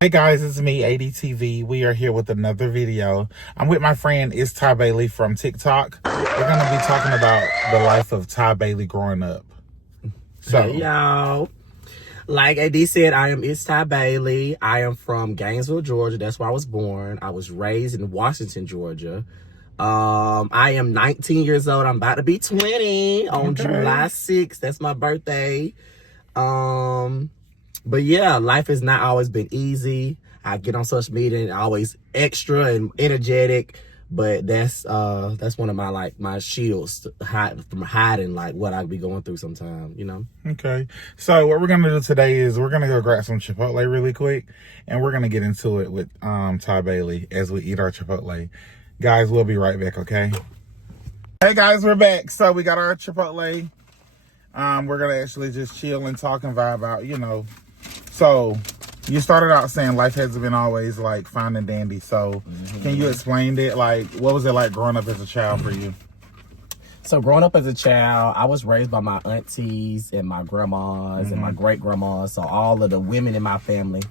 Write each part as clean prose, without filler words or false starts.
Hey guys, it's me, ADTV. We are here with another video. I'm with my friend, it's TyBailey from TikTok. We're going to be talking about the life of TyBailey growing up. So, Hey y'all. Like AD said, it's TyBailey. I am from Gainesville, Georgia. That's where I was born. I was raised in Washington, Georgia. I am 19 years old. I'm about to be 20 on July 6th. That's my birthday. But yeah, life has not always been easy. I get on social media and always extra and energetic, but that's one of my shields to hiding like what I be going through sometimes, you know. Okay. So what we're gonna do today is we're gonna go grab some Chipotle really quick, and we're gonna get into it with TyBailey as we eat our Chipotle. Guys, we'll be right back, okay? Hey guys, we're back. So we got our Chipotle. We're gonna actually just chill and talk and vibe out, you know. So you started out saying life hasn't been always like fine and dandy. So can you explain it? Like, what was it like growing up as a child for you? So growing up as a child, I was raised by my aunties and my grandmas and my great grandmas. So all of the women in my family,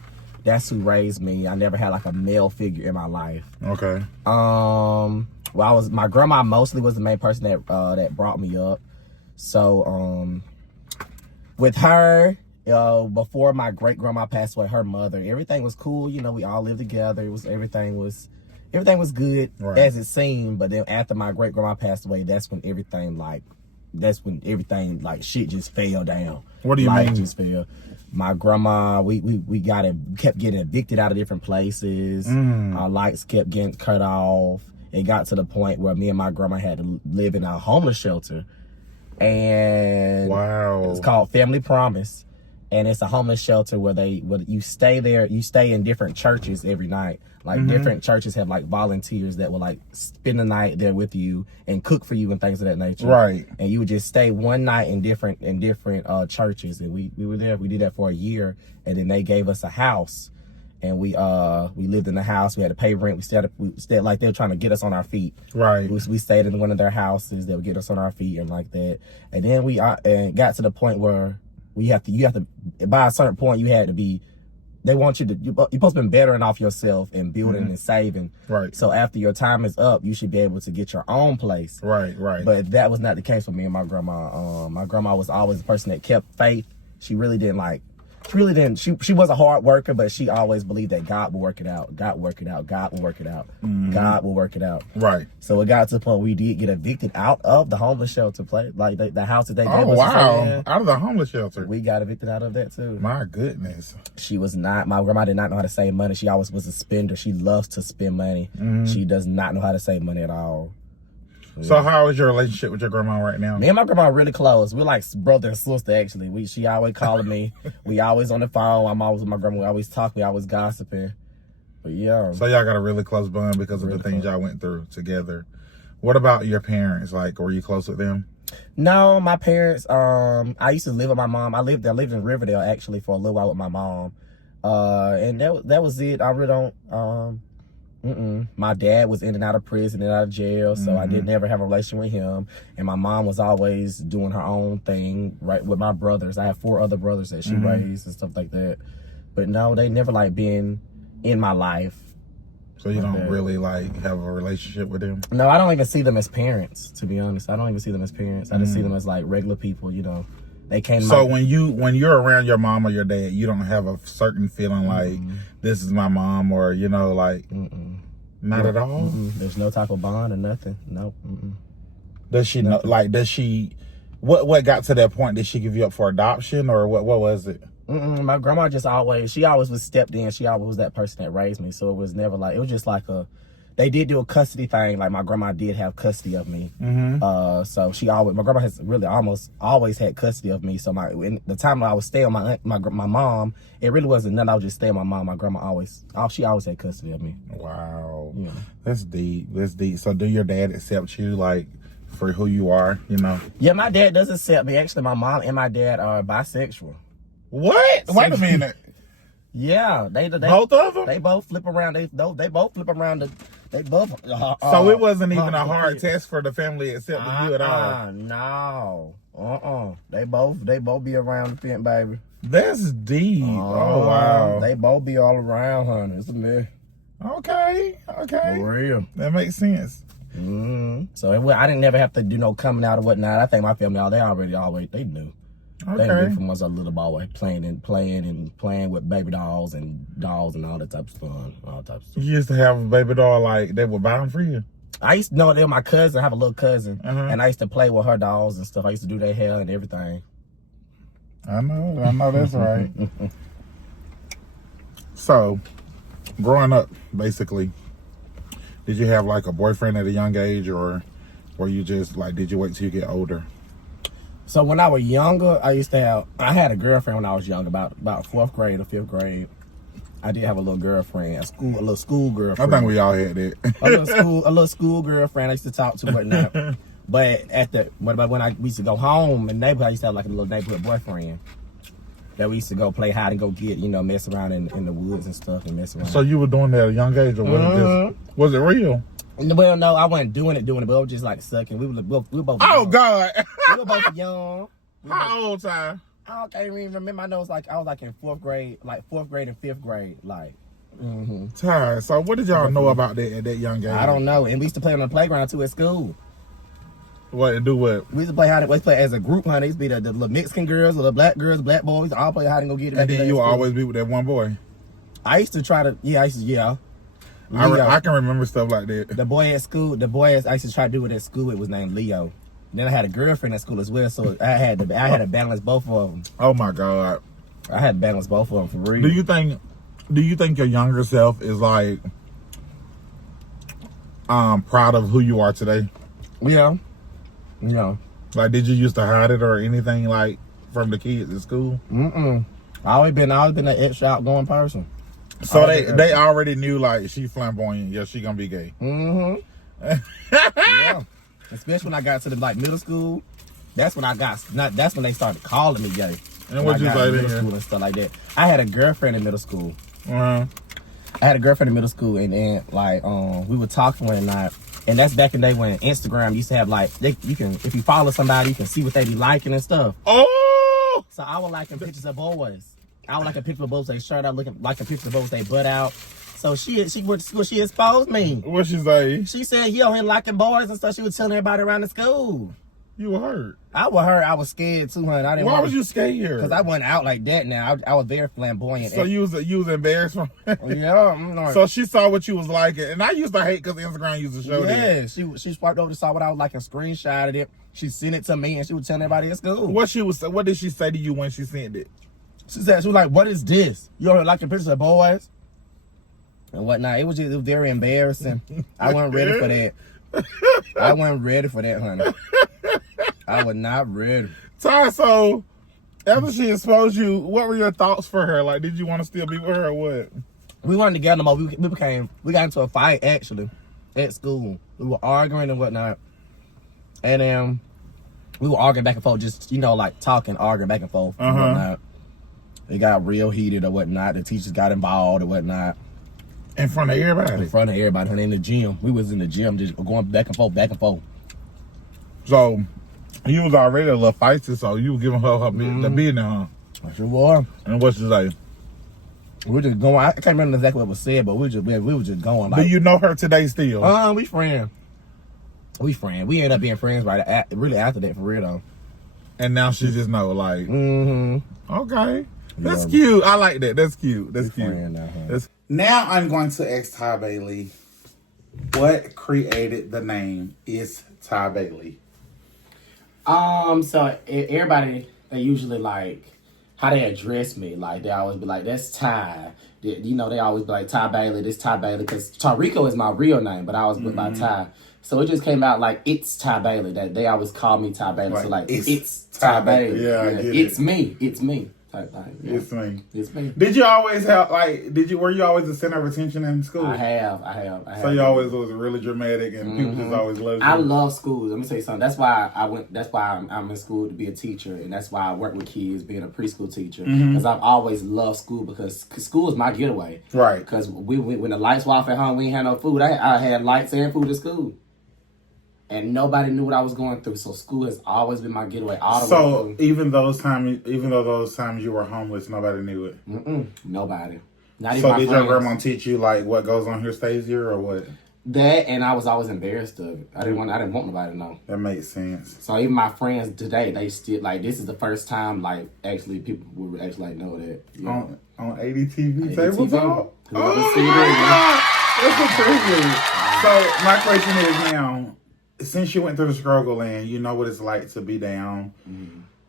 that's who raised me. I never had like a male figure in my life. Okay. Well, my grandma mostly was the main person that brought me up. So with her, before my great grandma passed away, her mother, everything was cool. You know, we all lived together. Everything was good as it seemed. But then after my great grandma passed away, that's when everything shit just fell down. What do you mean? Just fell. My grandma, we kept getting evicted out of different places. Our lights kept getting cut off. It got to the point where me and my grandma had to live in a homeless shelter. And wow, it's called Family Promise. And it's a homeless shelter where you stay there. You stay in different churches every night. Like different churches have like volunteers that will like spend the night there with you and cook for you and things of that nature. Right. And you would just stay one night in different churches. And we were there. We did that for a year. And then they gave us a house. And we lived in the house. We had to pay rent. We stayed like they were trying to get us on our feet. Right. We stayed in one of their houses. They would get us on our feet and like that. And then we got to the point where you have to, by a certain point, they want you're supposed to be bettering off yourself and building and saving. Right. So after your time is up, you should be able to get your own place. Right. But that was not the case for me and my grandma. My grandma was always the person that kept faith. She really didn't. She was a hard worker, but she always believed that God will work it out. God will work it out. God will work it out. God will work it out. Right. So it got to the point we did get evicted out of the homeless shelter like the house that they gave us. Oh wow! Out of the homeless shelter. We got evicted out of that too. My goodness. My grandma did not know how to save money. She always was a spender. She loves to spend money. She does not know how to save money at all. So how is your relationship with your grandma right now? Me and my grandma are really close. We're like brother and sister, actually. She always calling me. We always on the phone. I'm always with my grandma. We always talk. We always gossiping. But yeah. So y'all got a really close bond because of the things y'all went through together. What about your parents? Like, were you close with them? No, my parents, I used to live with my mom. I lived in Riverdale, actually, for a little while with my mom. And that was it. I really don't, my dad was in and out of prison and out of jail, so I didn't ever have a relationship with him. And my mom was always doing her own thing, right, with my brothers. I have 4 other brothers that she raised and stuff like that. But no, they never like been in my life. So you don't really like have a relationship with them? No, I don't even see them as parents, to be honest. I don't even see them as parents. I just see them as like regular people, you know. They came. So when you're around your mom or your dad, you don't have a certain feeling like this is my mom, or you know, like not at all. There's no type of bond or nothing. Nope. Does she know? Like, does she? What got to that point? Did she give you up for adoption, or what was it? My grandma she always was stepped in. She always was that person that raised me. So it was never like, it was just like they did do a custody thing. Like my grandma did have custody of me. So my grandma has really almost always had custody of me. So in the time I was staying with my mom, it really wasn't nothing. I was just staying with my mom. My grandma she always had custody of me. Wow. Yeah. That's deep. So do your dad accept you like for who you are, you know? Yeah, my dad does accept me. Actually, my mom and my dad are bisexual. What? Wait a minute. Yeah, they both of them. They both flip around. They both flip around. They both. So it wasn't even a hard test for the family accepting you at all. No. They both be around the fence, baby. That's deep. Oh, wow. They both be all around, honey. It's a mess. Okay. For real. That makes sense. So I didn't never have to do no coming out or whatnot. I think my family, they knew. Okay. They knew from once I was a little boy, playing with baby dolls and all that type of stuff. You used to have a baby doll, like, they would buy them for you? I used to know they're my cousin. I have a little cousin. And I used to play with her dolls and stuff. I used to do their hair and everything. I know that's right. So, growing up, basically, did you have like a boyfriend at a young age, or were you just like, did you wait till you get older? So when I was younger, I had a girlfriend when I was young, about 4th grade or 5th grade. I did have a little girlfriend, a little school girlfriend. I think we all had that. a little school girlfriend I used to talk to right now. But when we used to go home in the neighborhood, I used to have like a little neighborhood boyfriend that we used to go play hide and go get, mess around in the woods and stuff and mess around. So you were doing that at a young age, or was it real? Well, no, I wasn't doing it, but it was just like sucking. We were both. Oh God! We were both young. How old, Ty? I can't even remember. I know I was like in 4th grade, like 4th grade and 5th grade, like. Ty, so what did y'all know about that at that young age? I don't know. And we used to play on the playground too at school. What to do? What? We used to play hide. We play as a group, honey. It used to be the little Mexican girls, the black girls, black boys. All play hide and go get it. And then you would always be with that one boy. I used to try to. Yeah. I can remember stuff like that. The boy at school, I used to try to do it at school. It was named Leo. Then I had a girlfriend at school as well, so I had to balance both of them. Oh my God! I had to balance both of them for real. Do you think your younger self is like proud of who you are today? Yeah. Like, did you used to hide it or anything, like, from the kids at school? I always been an extra outgoing person. So they already knew, like, she flamboyant. Yeah, she gonna be gay. Yeah. Especially when I got to the middle school. That's when they started calling me gay. And what you say middle school and stuff like that. I had a girlfriend in middle school. Uh-huh. I had a girlfriend in middle school, and then we were talking one night. And that's back in the day when Instagram used to have if you follow somebody, you can see what they be liking and stuff. Oh! So I was liking pictures of boys. I would like a picture of boys, they shirt out, like a picture of boys, they butt out. So she went to school, she exposed me. What she say? She said, he on here liking boys and stuff. She was telling everybody around the school. You were hurt. I was hurt. I was scared too, honey. Why was you scared? Because I wasn't out like that now. I was very flamboyant. So you was embarrassed from Yeah. So she saw what you was liking. And I used to hate because Instagram used to show that. Yeah, she swiped over to saw what I was like and screenshotted it. She sent it to me and she was telling everybody at school. What did she say to you when she sent it? She was like, what is this? You already liking pictures of boys? And whatnot. It was very embarrassing. I wasn't ready for that. I wasn't ready for that, honey. I was not ready. Ty, so after she exposed you, what were your thoughts for her? Like, did you want to still be with her or what? We weren't together no more. We got into a fight actually at school. We were arguing and whatnot. And then we were arguing back and forth, just arguing back and forth and whatnot. It got real heated or whatnot. The teachers got involved or whatnot. In front of everybody? In front of everybody, honey, in the gym. We was in the gym just going back and forth. So you was already a little feisty, so you were giving her the business, huh? I sure was. And what she say? We were just going. I can't remember exactly what was said, but we were just going. Do you know her today still? We friends. We ended up being friends really after that, for real though. And now she just know, like. Okay. That's Yeah. cute. I like that. That's cute. That's cute. Now, Now I'm going to ask TyBailey, what created the name Is TyBailey? So everybody, they usually like how they address me. Like they always be like, "That's Ty." They always be like, "TyBailey, this TyBailey," because Tarico is my real name, but I always went by Ty. So it just came out like it's TyBailey. That they always call me TyBailey. Right. So like it's TyBailey. Yeah, it's me. It's me. Type thing. Yeah. It's me. It's me. Did you always have were you always the center of attention in school? I have. So you always was really dramatic and people just always loved you? I love schools. Let me tell you something. That's why I'm in school to be a teacher, and that's why I work with kids being a preschool teacher. Because I've always loved school because school is my getaway. Right. Because when the lights were off at home, we ain't had no food. I had lights and food at school. and nobody knew what I was going through. So school has always been my getaway. All the way So through. even though those times you were homeless, nobody knew it. Nobody. Not even So my did friends. your grandma teach you like what goes on here stays here or what? That, and I was always embarrassed of it. I didn't want nobody to know. That makes sense. So even my friends today, they still like, this is the first time like actually people would actually like know that. You know? On ADTV ADTV. table talk. Whoever Oh see my God, that's a tribute. So my question is now, since you went through the struggle and you know what it's like to be down,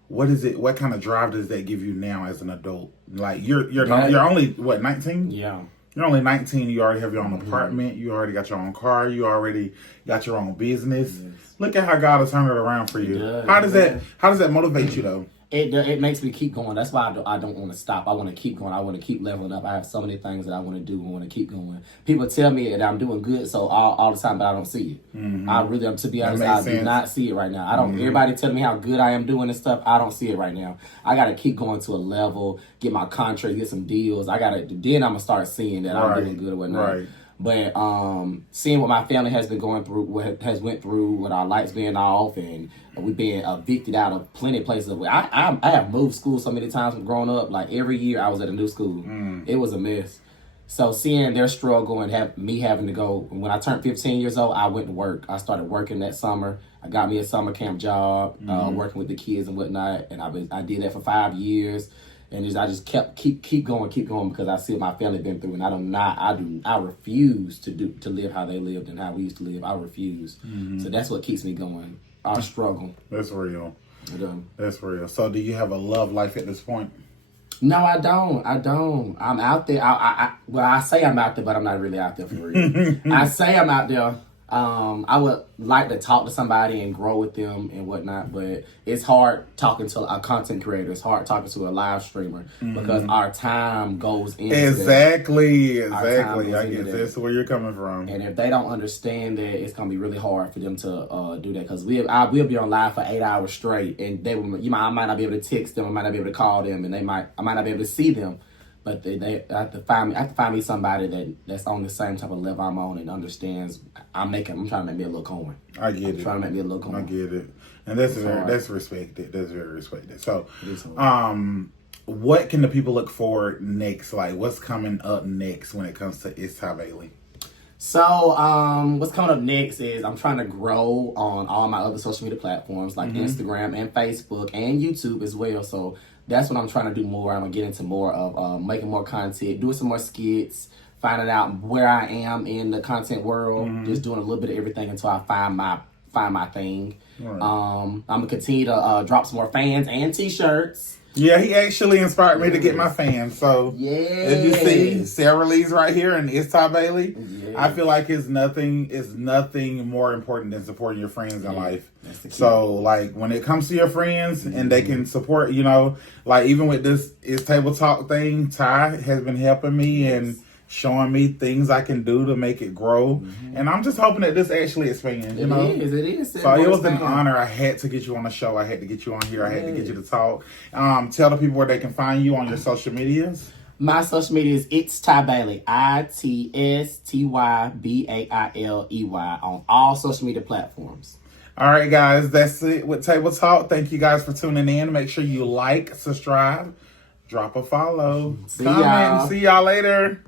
what is it? What kind of drive does that give you now as an adult? Like you're only what 19? Yeah. You're only 19. You already have your own apartment. You already got your own car. You already got your own business. Yes. Look at how God has turned it around for you. How does that motivate you though? It makes me keep going. That's why I don't want to stop. I want to keep going. I want to keep leveling up. I have so many things that I want to do. I want to keep going. People tell me that I'm doing good so all the time, but I don't see it. I really, to be honest, I do not see it right now. I don't. Everybody tell me how good I am doing and stuff. I don't see it right now. I got to keep going to a level, get my contract, get some deals. Then I'm gonna start seeing that I'm doing good or whatnot. Right. But seeing what my family has been going through, what has went through, with our lights being off, and we being evicted out of plenty of places. I have moved schools so many times from growing up. Like every year I was at a new school. It was a mess. So seeing their struggle and me having to go, when I turned 15 years old, I went to work. I started working that summer. I got me a summer camp job, working with the kids and whatnot. And I did that for 5 years. And I just keep going because I see what my family been through, and I refuse to live how they lived and how we used to live. I refuse. So that's what keeps me going. Our struggle. That's real. That's real. So do you have a love life at this point? No, I don't. I'm out there. I say I'm out there, but I'm not really out there for real. I say I'm out there. I would like to talk to somebody and grow with them and whatnot, but it's hard talking to a content creator. It's hard talking to a live streamer because our time goes into Exactly. I guess that's where you're coming from. And if they don't understand that, it's gonna be really hard for them to do that, because we'll be on live for 8 hours straight, and I might not be able to text them, I might not be able to call them, and I might not be able to see them. But they have to find me somebody that's on the same type of level I'm on and understands I'm trying to make me a little coin. I get it. Trying to make me a little coin. I get it. And that's respected. That's very respected. So, what can the people look for next? Like, what's coming up next when it comes to It's TyBailey? So, what's coming up next is I'm trying to grow on all my other social media platforms like Instagram and Facebook and YouTube as well. So that's what I'm trying to do more. I'm gonna get into more of making more content, doing some more skits, finding out where I am in the content world, just doing a little bit of everything until I find my thing. Right. I'm gonna continue to drop some more fans and t-shirts. Yeah, he actually inspired me to get my fans. So, as you see, Sarah Lee's right here, and it's TyBailey. I feel like it's nothing more important than supporting your friends in life. So, like, when it comes to your friends and they can support, like, even with this It's Table Talk thing, Ty has been helping me and showing me things I can do to make it grow. And I'm just hoping that this actually expands, It is. So it was an honor. I had to get you on the show. I had to get you on here. I had to get you to talk. Tell the people where they can find you on your social medias. My social media is It's TyBailey, ITSTYBAILEY on all social media platforms. All right, guys, that's it with Table Talk. Thank you guys for tuning in. Make sure you like, subscribe, drop a follow, comment. See y'all later.